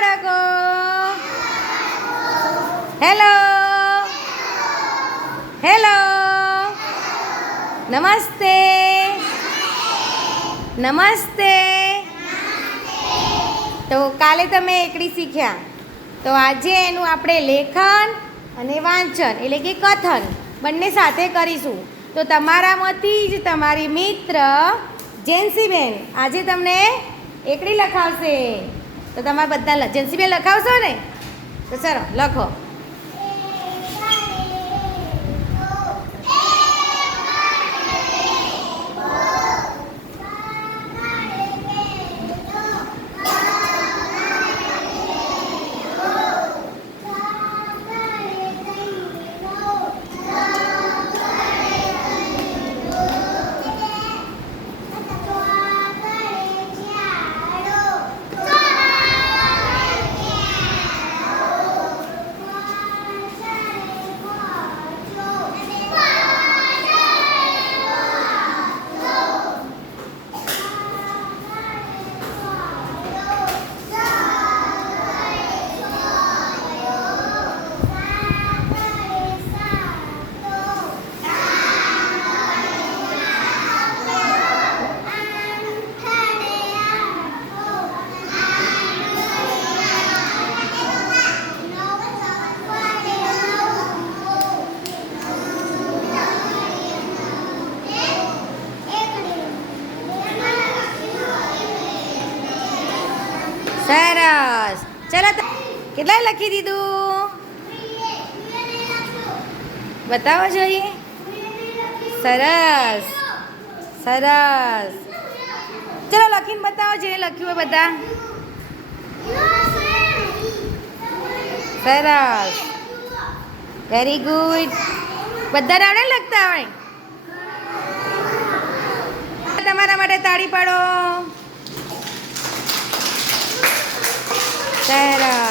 બાળકો. Hello hello. નમસ્તે નમસ્તે. તો કાલે તમે એકડી શીખ્યા, તો આજે એનું આપણે લેખન અને વાંચન એટલે કે કથન બંને સાથે કરીશું. તો તમારામાંથી જ તમારી મિત્ર જેન્સીબેન આજે તમને એકડી લખાવશે. તો તમારા બધા જેન્સીબેન લખાવશો ને? તો ચલો લખો. સરસ. ચલો કેટલા લખી દીધું બતાવો જોઈએ. સરસ સરસ. ચલો લખીને બતાવો જે લખ્યું હોય બધા. સરસ વેરી ગુડ. બધાને આવડે લખતા આવડે? તમારા માટે તાળી પાડો. સરસ.